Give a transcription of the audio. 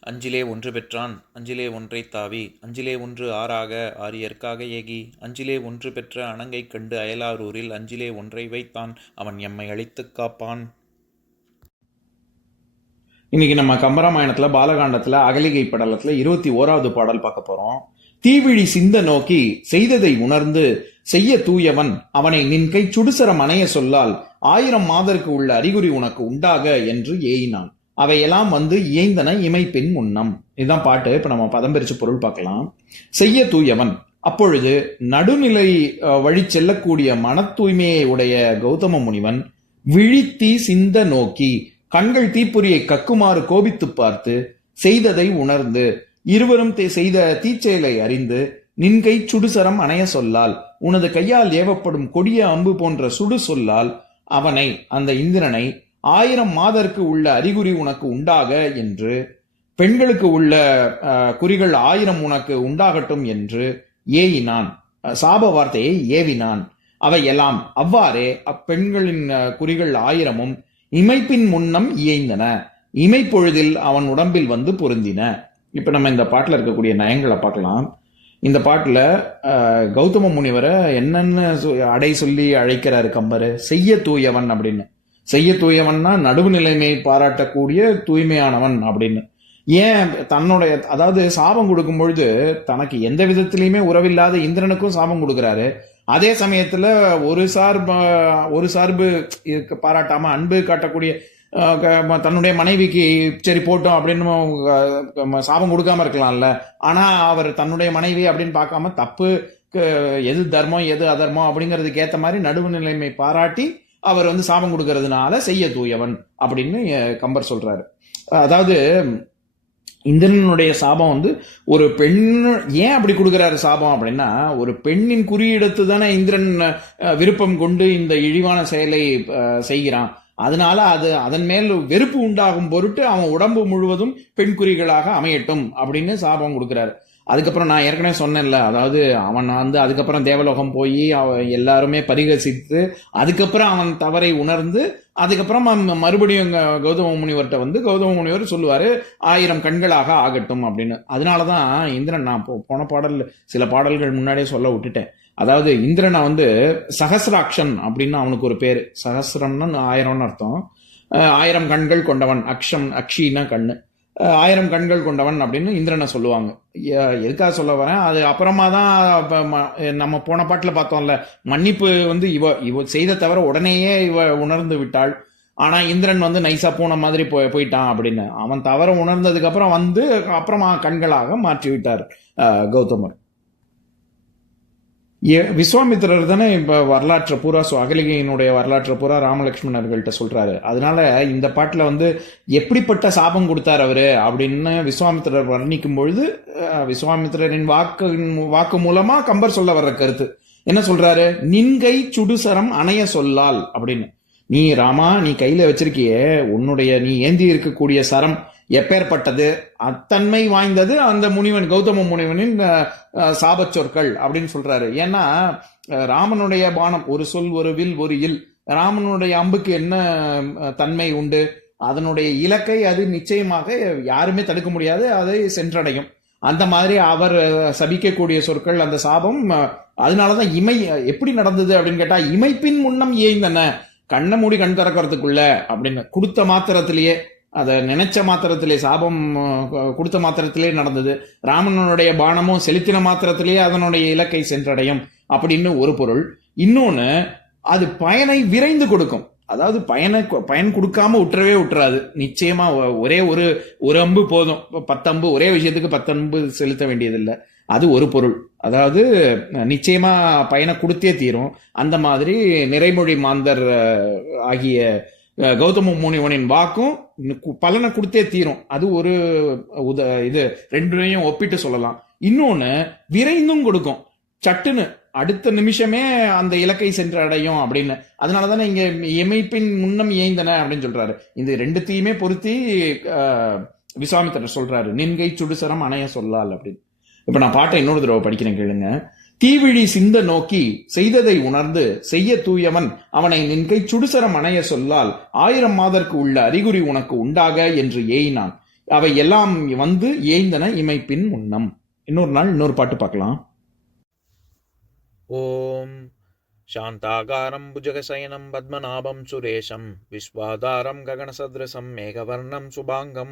அஞ்சிலே ஒன்று பெற்றான் அஞ்சிலே ஒன்றை தாவி அஞ்சிலே ஒன்று ஆறாக ஆரியற்காக ஏகி அஞ்சிலே ஒன்று பெற்ற அணங்கை கண்டு அயலாரூரில் அஞ்சிலே ஒன்றை வைத்தான் அவன் எம்மை அழித்துக் காப்பான். இன்னைக்கு நம்ம கம்பராமாயணத்துல பாலகாண்டத்துல அகலிகை படலத்துல இருபத்தி ஓராவது பாடல் பார்க்க போறோம். தீவிழி சிந்த நோக்கி செய்ததை உணர்ந்து செய்ய தூயவன் அவனை நின் கை சுடுசரம் அணைய சொல்லால் ஆயிரம் மாதருக்கு உள்ள அறிகுறி உனக்கு உண்டாக என்று ஏயினான். அவையெல்லாம் வந்து இயைந்தன இமைப்பின் முன்னம். இதுதான் பாட்டு. இப்ப நம்ம பதம் பிரிச்சு பொருள் பார்க்கலாம். செய்ய தூயவன். அப்பொழுது நடுநிலை வழி செல்லக்கூடிய மன தூய்மையை உடைய கௌதம முனிவன் விழித்தி சிந்த நோக்கி கண்கள் தீப்பொறியை கக்குமாறு கோபித்து பார்த்து செய்ததை உணர்ந்து இருவரும் தே- செய்த தீச்செயலை அறிந்து நின்கை சுடுசரம் அணைய சொல்லால் உனது கையால் ஏவப்படும் கொடிய அம்பு போன்ற சுடு சொல்லால் அவனை அந்த இந்திரனை ஆயிரம் மாதருக்கு உள்ள அறிகுறி உனக்கு உண்டாக என்று பெண்களுக்கு உள்ள குறிகள் ஆயிரம் உனக்கு உண்டாகட்டும் என்று ஏயினான் சாப வார்த்தையை ஏவினான். அவை எல்லாம் அவ்வாறே அப்பெண்களின் குறிகள் ஆயிரமும் இமைப்பின் முன்னம் இயைந்தன. இமைப்பொழுதில் அவன் உடம்பில் வந்து பொருந்தின. இப்ப நம்ம இந்த பாட்டில் இருக்கக்கூடிய நயங்களை பார்க்கலாம். இந்த பாட்டில் கௌதம முனிவரை என்னென்ன சொ- அடை சொல்லி அழைக்கிறாரு கம்பரு? செய்ய தூயவன் அப்படின்னு. செய்ய தூயவன்னா நடுவுநிலைமை பாராட்டக்கூடிய தூய்மையானவன் அப்படின்னு. ஏன் தன்னுடைய அதாவது சாபம் கொடுக்கும் பொழுது தனக்கு எந்த விதத்திலையுமே உறவில்லாத இந்திரனுக்கும் சாபம் கொடுக்குறாரு. அதே சமயத்துல ஒரு சார்பு ஒரு சார்பு இருக்க பாராட்டாம அன்பு காட்டக்கூடிய தன்னுடைய மனைவிக்கு சரி போட்டோம் அப்படின்னு சாபம் கொடுக்காம இருக்கலாம்ல. ஆனா அவர் தன்னுடைய மனைவி அப்படின்னு பார்க்காம தப்பு க- எது தர்மம் எது அதர்மம் அப்படிங்கிறதுக்கு ஏற்ற மாதிரி நடுவு நிலைமை பாராட்டி அவர் வந்து சாபம் கொடுக்கறதுனால செய்ய தூயவன் அப்படின்னு கம்பர் சொல்றாரு. அதாவது இந்திரனுடைய சாபம் வந்து ஒரு பெண் ஏன் அப்படி கொடுக்குறாரு சாபம் அப்படின்னா ஒரு பெண்ணின் குறியெடுத்து தானே இந்திரன் விருப்பம் கொண்டு இந்த இழிவான செயலை செய்கிறான். அதனால அது அதன் மேல் வெறுப்பு உண்டாகும் பொருட்டு அவன் உடம்பு முழுவதும் பெண் குறிகளாக அமையட்டும் அப்படின்னு சாபம் கொடுக்கிறாரு. அதுக்கப்புறம் நான் ஏற்கனவே சொன்னேன்ல அதாவது அவன் வந்து அதுக்கப்புறம் தேவலோகம் போய் அவன் எல்லாருமே பரிகசித்து அதுக்கப்புறம் அவன் தவறை உணர்ந்து அதுக்கப்புறம் ம- மறுபடியும் கௌதம முனிவர்கிட்ட வந்து கௌதம முனிவர் சொல்லுவார் ஆயிரம் கண்களாக ஆகட்டும் அப்படின்னு. அதனால தான் இந்திரன் நான் போ- போன பாடல் சில பாடல்கள் முன்னாடியே சொல்ல விட்டுட்டேன். அதாவது இந்திரனை வந்து சகசிராக்ஷன் அப்படின்னு அவனுக்கு ஒரு பேர். சகசிரம்னா ஆயிரம்னு அர்த்தம். ஆயிரம் கண்கள் கொண்டவன் அக்ஷம் அக்ஷின்னா கண்ணு. ஆயிரம் கண்கள் கொண்டவன் அப்படின்னு இந்திரனை சொல்லுவாங்க. எதுக்காக சொல்ல வரேன்? அது அப்புறமா தான் ம- நம்ம போன பாட்டில் பார்த்தோம்ல மன்னிப்பு வந்து இவ இவ செய்த தவிர உடனேயே இவ உணர்ந்து விட்டாள். ஆனா இந்திரன் வந்து நைஸா போன மாதிரி போய் போயிட்டான் அப்படின்னு. அவன் தவற உணர்ந்ததுக்கு அப்புறம் வந்து அப்புறமா கண்களாக மாற்றி விட்டார் கௌதமர். விஸ்வாமித்திரர் தானே இப்போ வரலாற்றை பூரா சு- அகலிகையினுடைய வரலாற்றை பூரா ராமலட்சுமணர்கள்ட்ட சொல்றாரு. அதனால இந்த பாட்டில் வந்து எப்படிப்பட்ட சாபம் கொடுத்தார் அவரு அப்படின்னு விஸ்வாமித்திரர் வர்ணிக்கும் பொழுது விஸ்வாமித்திரரின் வாக்கு வாக்கு மூலமா கம்பர் சொல்ல வர்ற கருத்து. என்ன சொல்றாரு? நின்கை சுடுசரம் அணைய சொல்லால் அப்படின்னு. நீ ராமா நீ கையில வச்சிருக்கியே உன்னுடைய நீ ஏந்தி இருக்கக்கூடிய சரம் எப்பேற்பட்டது? அத்தன்மை வாய்ந்தது அந்த முனிவன் கௌதம முனிவனின் சாபச்சொற்கள் அப்படின்னு சொல்றாரு. ஏன்னா ராமனுடைய பானம் ஒரு சொல் ஒரு வில் ஒரு இல். ராமனுடைய அம்புக்கு என்ன தன்மை உண்டு? அதனுடைய இலக்கை அது நிச்சயமாக யாருமே தடுக்க முடியாது அதை சென்றடையும். அந்த மாதிரி அவர் சபிக்கக்கூடிய சொற்கள் அந்த சாபம் அதனாலதான் இமை எப்படி நடந்தது அப்படின்னு கேட்டா இமைப்பின் முன்னம் ஏய்ந்தன. கண்ணை மூடி கண் திறக்கிறதுக்குள்ள அப்படின்னு கொடுத்த மாத்திரத்திலேயே அதை நினைச்ச மாத்திரத்திலே சாபம் கொடுத்த மாத்திரத்திலே நடந்தது. ராமனுடைய பானமும் செலுத்தின மாத்திரத்திலேயே அதனுடைய இலக்கை சென்றடையும். அப்படின்னு ஒரு பொருள். இன்னொன்று அது பயனை விரைந்து கொடுக்கும். அதாவது பயனை பயன் கொடுக்காம விட்டுறவே விட்டுறாது நிச்சயமா ஒரே ஒரு ஒரு அம்பு போதும். பத்தம்பு ஒரே விஷயத்துக்கு பத்தம்பு செலுத்த வேண்டியதில்லை. அது ஒரு பொருள். அதாவது நிச்சயமா பயனை கொடுத்தே தீரும். அந்த மாதிரி நிறைமொழி மாந்தர் ஆகிய கௌதம முனிவனின் வாக்கும் கு- பலனை கொடுத்தே தீரும். அது ஒரு உத இது ரெண்டையும் ஒப்பிட்டு சொல்லலாம். இன்னொன்னு விரைந்தும் கொடுக்கும். சட்டுன்னு அடுத்த நிமிஷமே அந்த இலக்கை சென்று அடையும் அப்படின்னு. அதனால தானே இங்க இமைப்பின் முன்னம் ஏய்ந்தன அப்படின்னு சொல்றாரு. இந்த ரெண்டுத்தையுமே பொருத்தி ஆஹ், விஸ்வாமித்திரர் சொல்றாரு. நின்கை சுடுசரம் அணைய சொல்லால் அப்படின்னு. இப்ப நான் பாட்டை இன்னொரு தடவை படிக்கிறேன் கேளுங்க. தீவிழி சிந்த நோக்கி செய்ததை உணர்ந்து செய்ய தூயவன் அவனை நின்கை சுடுசரம் அணைய சொல்லால் ஆயிரம் மாதற்கு உள்ள அறிகுறி உனக்கு உண்டாக என்று ஏயினான் அவை எல்லாம் வந்து ஏய்ந்தன இமைப்பின் முன்னம் இன்னொரு நாள் இன்னொரு பாட்டு பார்க்கலாம் ॐ शान्ताकारं भुजगशयनं पद्मनाभं सुरेशं विश्वाधारं गगनसदृशं मेघवर्णं शुभाङ्गं